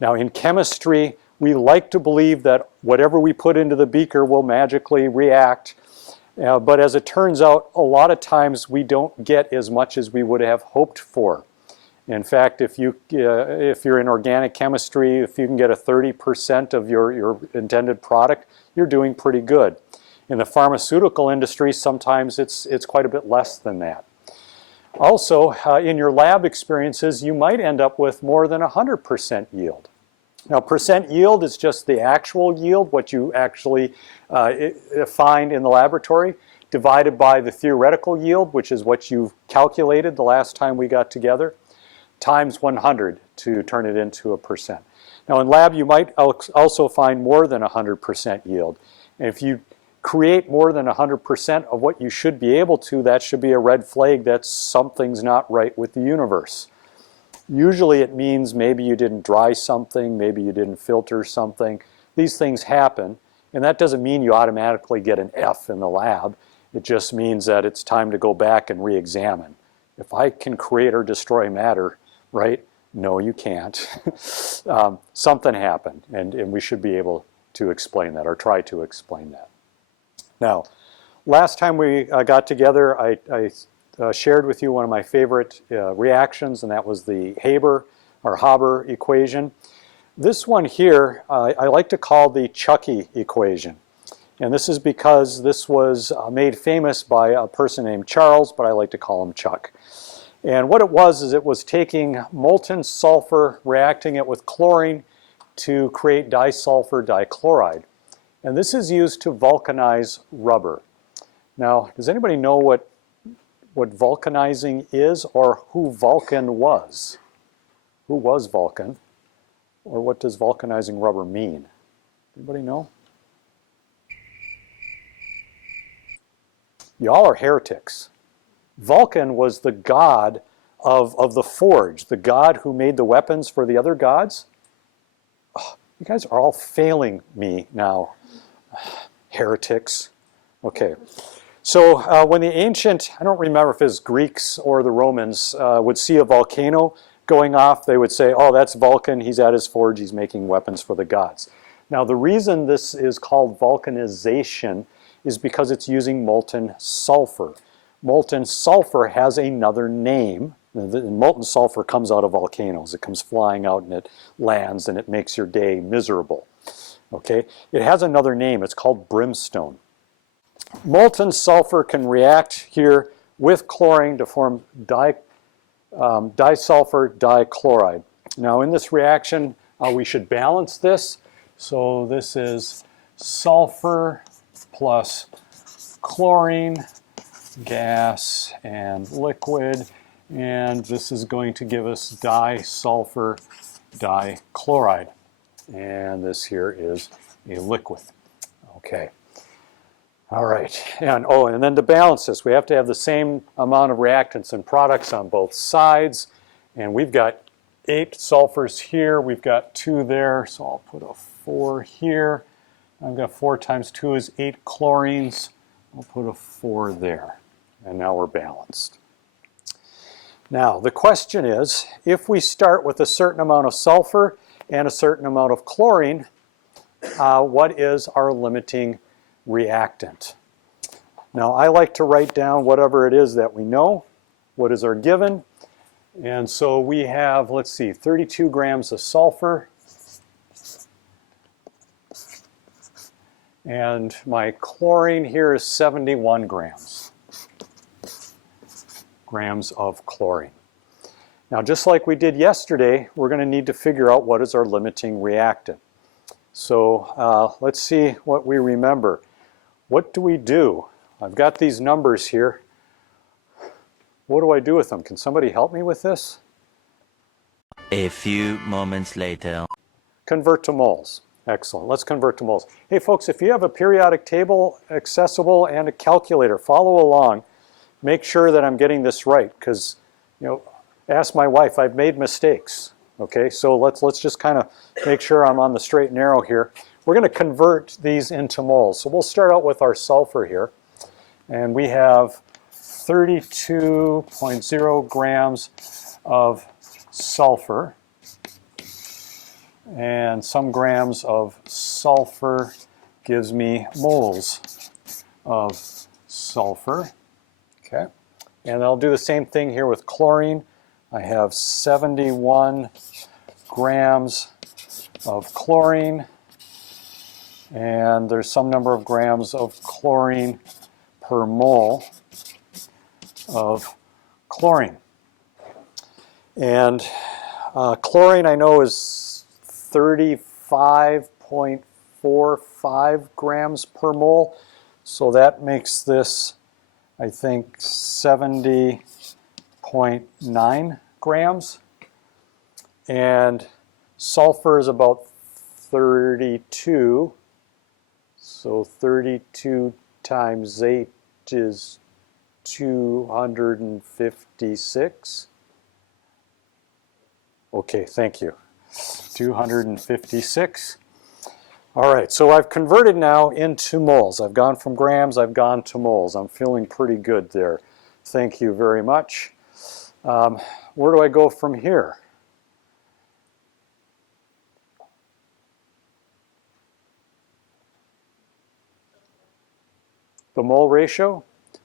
Now in chemistry, we like to believe that whatever we put into the beaker will magically react. But as it turns out, a lot of times we don't get as much as we would have hoped for. In fact, if you're in organic chemistry, if you can get a 30% of your intended product, you're doing pretty good. In the pharmaceutical industry, sometimes it's quite a bit less than that. Also, in your lab experiences, you might end up with more than 100% yield. Now, percent yield is just the actual yield, what you actually find in the laboratory, divided by the theoretical yield, which is what you've calculated the last time we got together, times 100 to turn it into a percent. Now, in lab, you might also find more than 100% yield. And if you create more than 100% of what you should be able to, that should be a red flag that something's not right with the universe. Usually it means maybe you didn't dry something, maybe you didn't filter something. These things happen, and that doesn't mean you automatically get an F in the lab. It just means that it's time to go back and re-examine. If I can create or destroy matter, right? No, you can't. Something happened, and we should be able to explain that or try to explain that. Now, last time we got together, I shared with you one of my favorite reactions, and that was the Haber equation. This one here, I like to call the Chucky equation. And this is because this was made famous by a person named Charles, but I like to call him Chuck. And what it was is it was taking molten sulfur, reacting it with chlorine to create disulfur dichloride. And this is used to vulcanize rubber. Now, does anybody know what vulcanizing is, or who Vulcan was? Who was Vulcan? Or what does vulcanizing rubber mean? Anybody know? Y'all are heretics. Vulcan was the god of the forge, the god who made the weapons for the other gods. Oh, you guys are all failing me now. Heretics. Okay. So when the ancient, I don't remember if it's Greeks or the Romans, would see a volcano going off, they would say, oh, that's Vulcan, he's at his forge, he's making weapons for the gods. Now the reason this is called vulcanization is because it's using molten sulfur. Molten sulfur has another name. The molten sulfur comes out of volcanoes. It comes flying out and it lands and it makes your day miserable. Okay? It has another name. It's called brimstone. Molten sulfur can react here with chlorine to form disulfur dichloride. Now in this reaction, we should balance this. So this is sulfur plus chlorine, gas and liquid, and this is going to give us disulfur dichloride. And this here is a liquid. Okay. All right. And then to balance this, we have to have the same amount of reactants and products on both sides. And we've got 8 sulfurs here. We've got 2 there. So I'll put a 4 here. I've got 4 times 2 is 8 chlorines. I'll put a 4 there. And now we're balanced. Now, the question is, if we start with a certain amount of sulfur and a certain amount of chlorine, what is our limiting reactant? Now, I like to write down whatever it is that we know. What is our given? And so we have, let's see, 32 grams of sulfur. And my chlorine here is 71 grams of chlorine. Now, just like we did yesterday, we're going to need to figure out what is our limiting reactant. So let's see what we remember. What do we do? I've got these numbers here. What do I do with them? Can somebody help me with this? A few moments later. Convert to moles. Excellent. Let's convert to moles. Hey folks, if you have a periodic table accessible and a calculator, follow along. Make sure that I'm getting this right, because, you know, ask my wife, I've made mistakes. Okay, so let's just kind of make sure I'm on the straight and narrow here. We're going to convert these into moles. So we'll start out with our sulfur here. And we have 32.0 grams of sulfur. And some grams of sulfur gives me moles of sulfur. Okay. And I'll do the same thing here with chlorine. I have 71 grams of chlorine, and there's some number of grams of chlorine per mole of chlorine. And chlorine I know is 35.45 grams per mole, so that makes this, I think, 70.9 grams. And sulfur is about 32, so 32 times 8 is 256. Okay, thank you. 256. All right, so I've converted now into moles. I've gone from grams, I've gone to moles. I'm feeling pretty good there. Thank you very much. Where do I go from here? The mole ratio?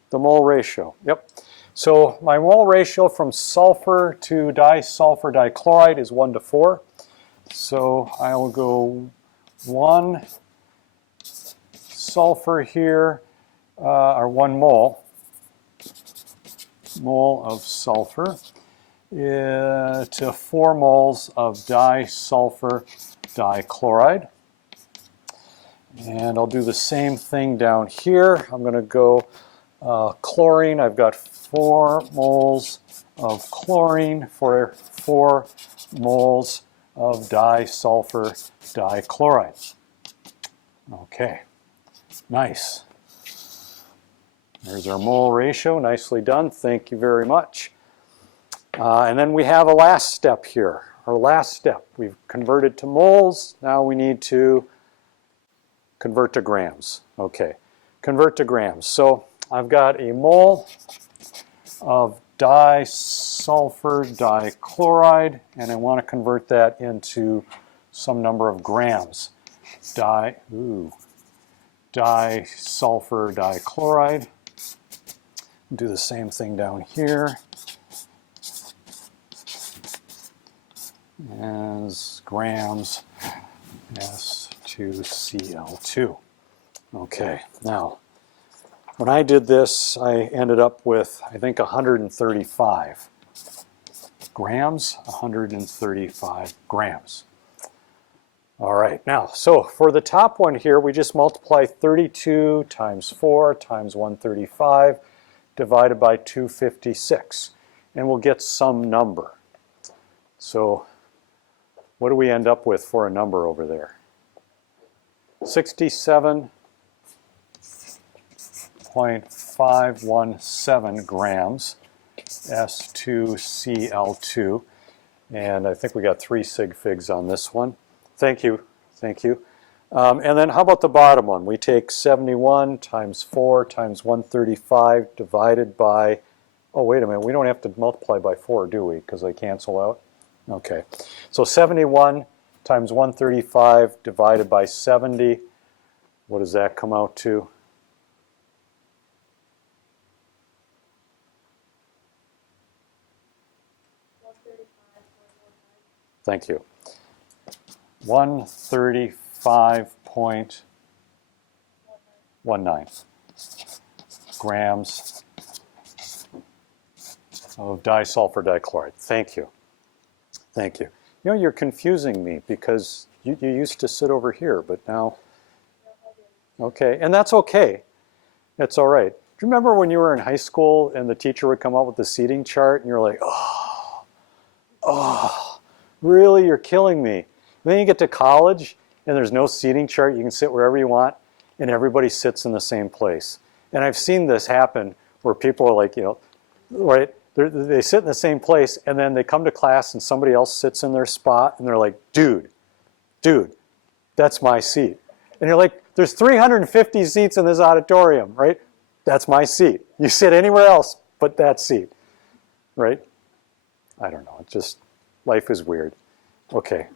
The mole ratio, yep. So my mole ratio from sulfur to disulfur dichloride is 1 to 4. So I'll go 1 sulfur here, or 1 mole of sulfur to 4 moles of disulfur dichloride. And I'll do the same thing down here. I'm going to go chlorine. I've got 4 moles of chlorine for 4 moles of disulfur dichloride. Okay, nice. There's our mole ratio. Nicely done. Thank you very much. And then we have a last step here. Our last step. We've converted to moles. Now we need to convert to grams. Okay, convert to grams. So I've got a mole of disulfur dichloride, and I want to convert that into some number of grams. Disulfur dichloride. Do the same thing down here as grams S2Cl2. Okay, now when I did this, I ended up with, I think, 135 grams, 135 grams. All right, now, so for the top one here, we just multiply 32 times 4 times 135 divided by 256, and we'll get some number. So what do we end up with for a number over there? 67.517 grams S2Cl2, and I think we got 3 sig figs on this one. Thank you, thank you. And then how about the bottom one? We take 71 times 4 times 135 divided by, oh wait a minute, we don't have to multiply by 4, do we? Because they cancel out. Okay, so 71 times 135 divided by 70, what does that come out to? Thank you. 135.19 grams of disulfur dichloride. Thank you. Thank you. You know, you're confusing me because you used to sit over here, but now, okay, and that's okay. It's all right. Do you remember when you were in high school and the teacher would come up with the seating chart and you're like, oh, really, you're killing me. And then you get to college and there's no seating chart. You can sit wherever you want and everybody sits in the same place. And I've seen this happen where people are like, you know, right, they sit in the same place and then they come to class and somebody else sits in their spot and they're like, dude, that's my seat. And you're like, there's 350 seats in this auditorium, right? That's my seat. You sit anywhere else but that seat, right? I don't know, it's just, life is weird. Okay,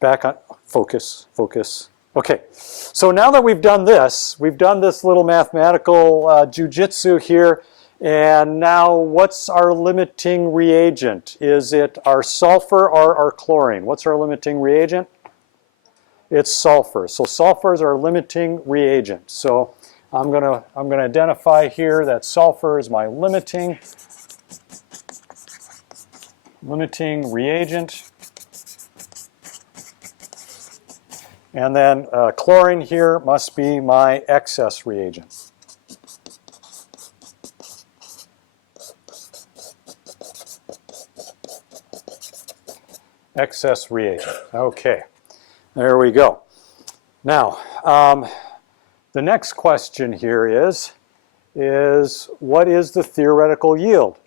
back on, focus, focus. Okay, so now that we've done this little mathematical jujitsu here, and now what's our limiting reagent? Is it our sulfur or our chlorine? What's our limiting reagent? It's sulfur. So sulfur is our limiting reagent. So I'm gonna identify here that sulfur is my limiting reagent. And then chlorine here must be my excess reagent. Excess reagent. Okay, there we go. Now, the next question here is what is the theoretical yield?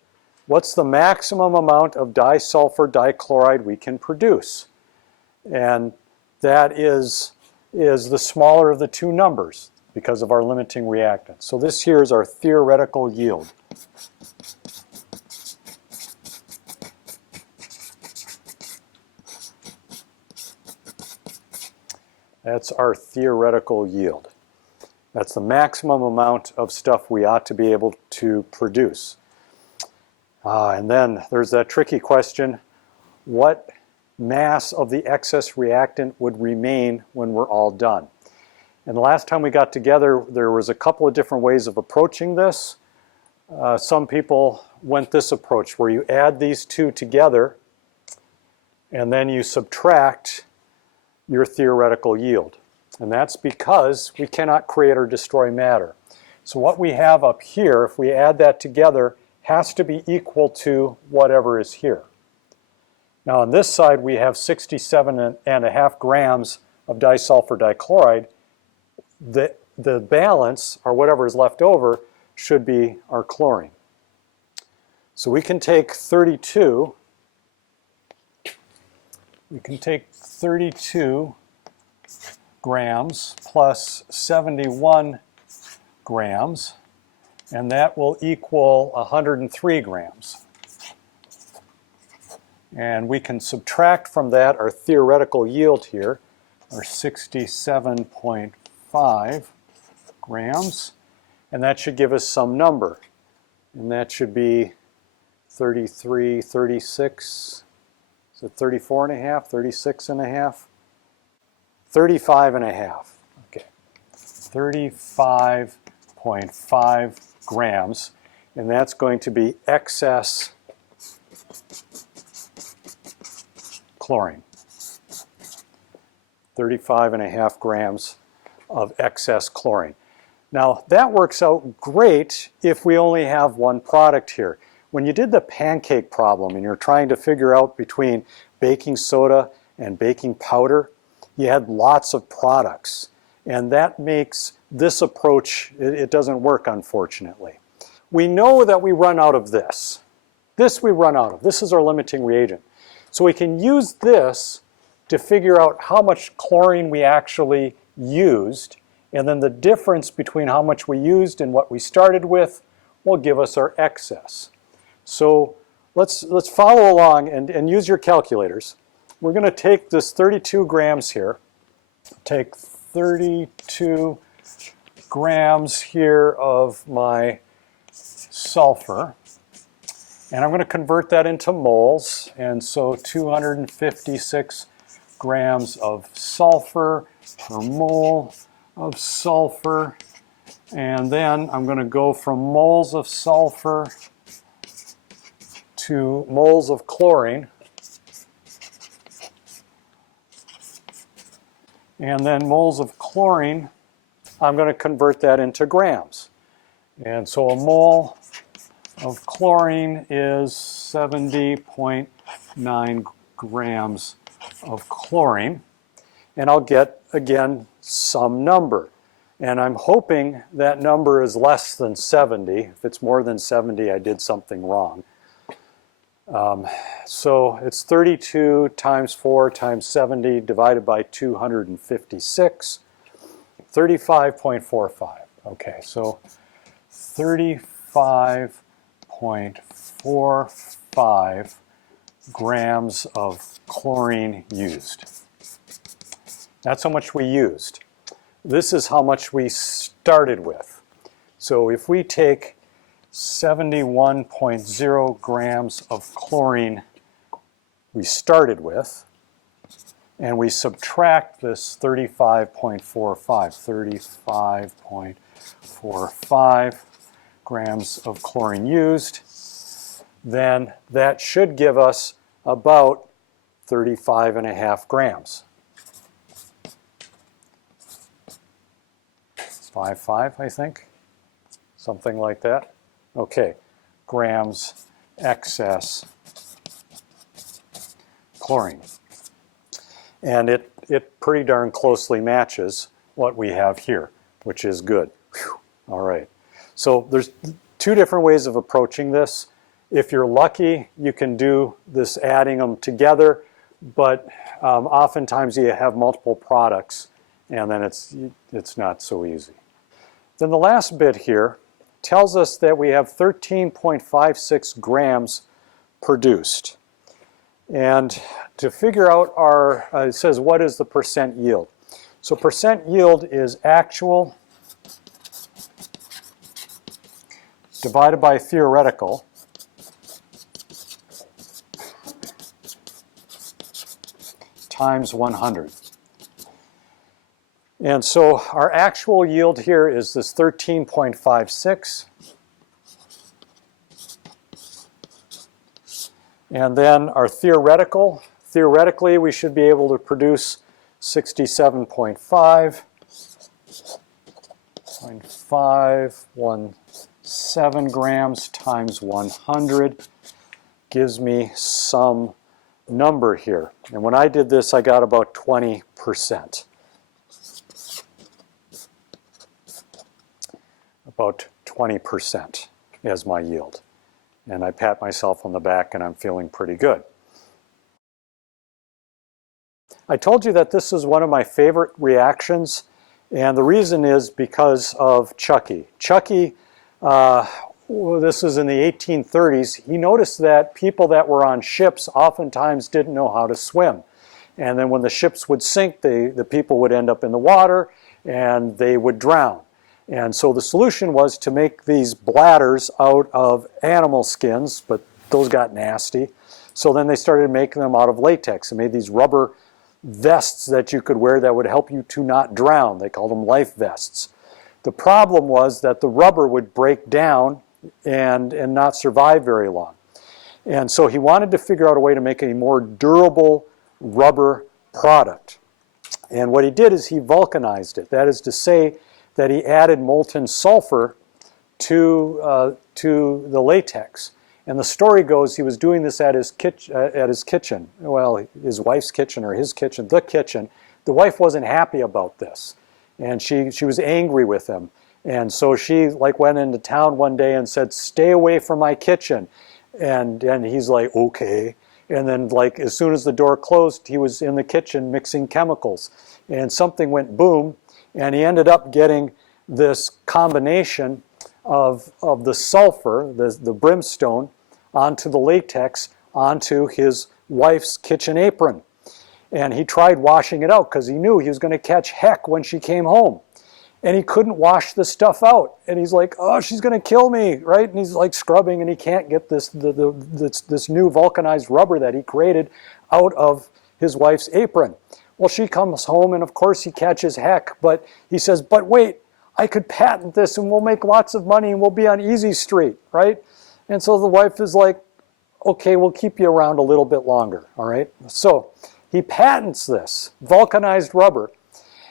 What's the maximum amount of disulfur dichloride we can produce? And that is the smaller of the two numbers because of our limiting reactant. So this here is our theoretical yield. That's our theoretical yield. That's the maximum amount of stuff we ought to be able to produce. And then there's that tricky question, what mass of the excess reactant would remain when we're all done? And the last time we got together, there was a couple of different ways of approaching this. Some people went this approach where you add these two together and then you subtract your theoretical yield. And that's because we cannot create or destroy matter. So what we have up here, if we add that together, has to be equal to whatever is here. Now on this side we have 67.5 grams of disulfur dichloride. The balance, or whatever is left over, should be our chlorine. So we can take 32 grams plus 71 grams, and that will equal 103 grams. And we can subtract from that our theoretical yield here, our 67.5 grams, and that should give us some number. And that should be 33, 36, is it 34 and a half, 36 and a half? 35 and a half, okay. 35.5 grams, and that's going to be excess chlorine. 35.5 grams of excess chlorine. Now that works out great if we only have one product here. When you did the pancake problem and you're trying to figure out between baking soda and baking powder, you had lots of products. And that makes this approach, it doesn't work, unfortunately. We know that we run out of this. This we run out of. This is our limiting reagent. So we can use this to figure out how much chlorine we actually used, and then the difference between how much we used and what we started with will give us our excess. So let's follow along and use your calculators. We're going to take this 32 grams here, take 32 grams here of my sulfur, and I'm going to convert that into moles, and so 256 grams of sulfur per mole of sulfur, and then I'm going to go from moles of sulfur to moles of chlorine, and then moles of chlorine, I'm going to convert that into grams. And so a mole of chlorine is 70.9 grams of chlorine. And I'll get, again, some number. And I'm hoping that number is less than 70. If it's more than 70, I did something wrong. So it's 32 times 4 times 70 divided by 256, 35.45. Okay, so 35.45 grams of chlorine used. That's how much we used. This is how much we started with. So if we take 71.0 grams of chlorine we started with, and we subtract this 35.45 grams of chlorine used, then that should give us about 35.5 grams. 5, I think, something like that. Okay, grams excess chlorine. And it pretty darn closely matches what we have here, which is good. Whew. All right. So there's two different ways of approaching this. If you're lucky, you can do this adding them together, but oftentimes you have multiple products, and then it's not so easy. Then the last bit here tells us that we have 13.56 grams produced. And to figure out our, it says what is the percent yield. So percent yield is actual divided by theoretical times 100. And so our actual yield here is this 13.56. And then our theoretically we should be able to produce 67.517 grams times 100 gives me some number here. And when I did this, I got about 20%. About 20% as my yield. And I pat myself on the back and I'm feeling pretty good. I told you that this is one of my favorite reactions, and the reason is because of Chucky. Chucky, this was in the 1830s, he noticed that people that were on ships oftentimes didn't know how to swim. And then when the ships would sink, the people would end up in the water and they would drown. And so the solution was to make these bladders out of animal skins, but those got nasty. So then they started making them out of latex and made these rubber vests that you could wear that would help you to not drown. They called them life vests. The problem was that the rubber would break down and not survive very long. And so he wanted to figure out a way to make a more durable rubber product. And what he did is he vulcanized it. That is to say that he added molten sulfur to the latex. And the story goes he was doing this at his kitchen. Well, his wife's kitchen or his kitchen, the kitchen. The wife wasn't happy about this. And she was angry with him. And so she went into town one day and said, "Stay away from my kitchen." And he's like, "Okay." And then as soon as the door closed, he was in the kitchen mixing chemicals. And something went boom, and he ended up getting this combination of the sulfur, the brimstone, onto the latex, onto his wife's kitchen apron. And he tried washing it out because he knew he was going to catch heck when she came home. And he couldn't wash the stuff out. And he's like, "Oh, she's going to kill me," right? And he's scrubbing, and he can't get this new vulcanized rubber that he created out of his wife's apron. Well, she comes home, and of course he catches heck. But he says, "But wait, I could patent this, and we'll make lots of money, and we'll be on Easy Street," right? And so the wife is like, "Okay, we'll keep you around a little bit longer," all right? So he patents this vulcanized rubber.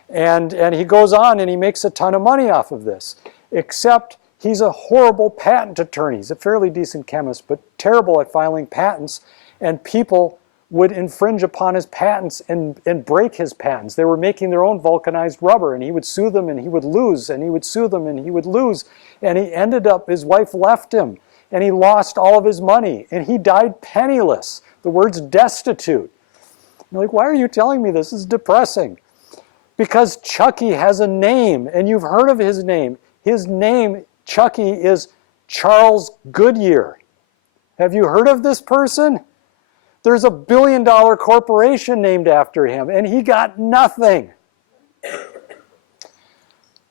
And he goes on and he makes a ton of money off of this, except he's a horrible patent attorney. He's a fairly decent chemist, but terrible at filing patents, and people would infringe upon his patents and break his patents. They were making their own vulcanized rubber, and he would sue them and he would lose, and he would sue them and he would lose, and he ended up, his wife left him, and he lost all of his money, and he died penniless. The word's destitute. You're like, "Why are you telling me this? This is depressing." Because Chucky has a name, and you've heard of his name. His name, Chucky, is Charles Goodyear. Have you heard of this person? There's a $1 billion corporation named after him, and he got nothing.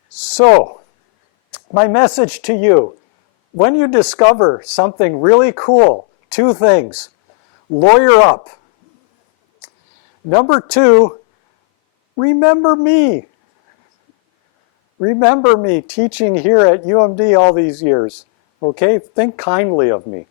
So, my message to you, when you discover something really cool, two things. Lawyer up. Number two, remember me. Remember me teaching here at UMD all these years. Okay? Think kindly of me.